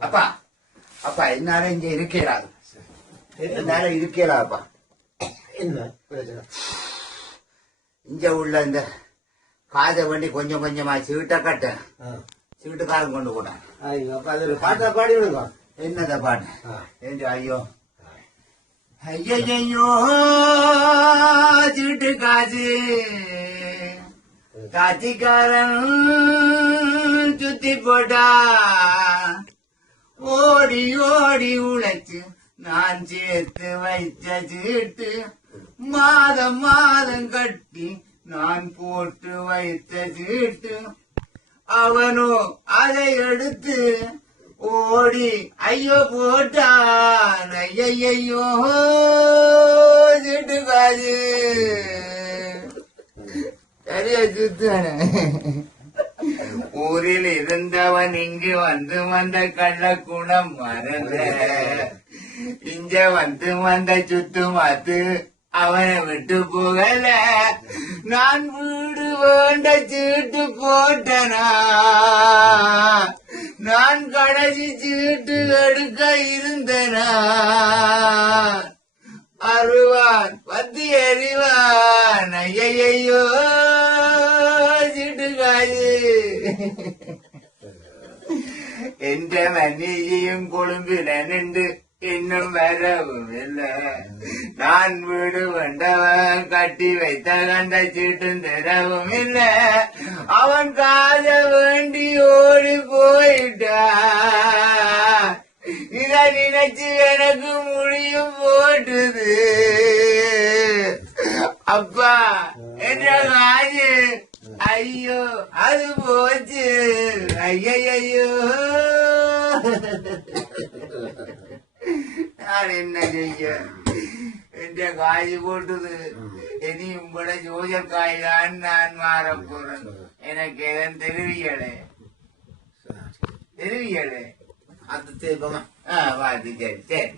அப்பா அப்பா என்னால இங்க இருக்கலாது, என்னால இருக்கலாப்பா. என்ன பிரச்சனை? இங்க உள்ள இந்த காதை வண்டி கொஞ்சம் கொஞ்சமா சீட்டை கட்ட சீட்டுக்காரன் கொண்டு போட்டான். அப்ப அது ஒரு பாட்டா பாடி விடுங்க. என்னத பாட்டு என்று ஐயோ ஐயோ சீட்டு காசு காட்சிக்காரன் சுத்தி போட்டா ஓடி ஓடி உழைச்சு நான் சேர்த்து வைத்த சீட்டு மாதம் மாதம் கட்டி நான் போட்டு வைத்த சீட்டு அவனோ அதை எடுத்து ஓடி ஐயோ போட்டான். ஐயோ சீட்டு காசு சரியா சுத்தான. ஊரில் இருந்தவன் இங்கு வந்து வந்த கள்ளக்குணம் மறந்த இங்க வந்து வந்த சுத்து மாத்து அவனை விட்டு போகல. நான் வீடு வேண்ட சீட்டு போட்டனா, நான் கடைசி சீட்டு எடுக்க இருந்தனா. அருவான் பத்தி எறிவான். ஐயையோ சீட்டு காசு. என்ற மன்னியும் கொழும்பில நின்று இன்னும் வரவும் இல்லை. நான் வீடு வந்தவன் கட்டி வைத்த கண்ட சீட்டும் தரவும் இல்லை. அவன் காத வேண்டி ஓடி போயிட்டா. இதை நினைச்சு எனக்கு முடியும் போட்டுது. அப்பா என்ற காசு ஐயோ அது போச்சு. ஐயையோ நான் என்ன செய்ய? என்ற காசு போட்டுது. இனி உங்களோட ஜோஜர் காய்தான் நான் மாற போறேன். எனக்கு எதன் தெரிவியலே தெரிவியலே அது தேய்ப்பமா சரி சரி சரி.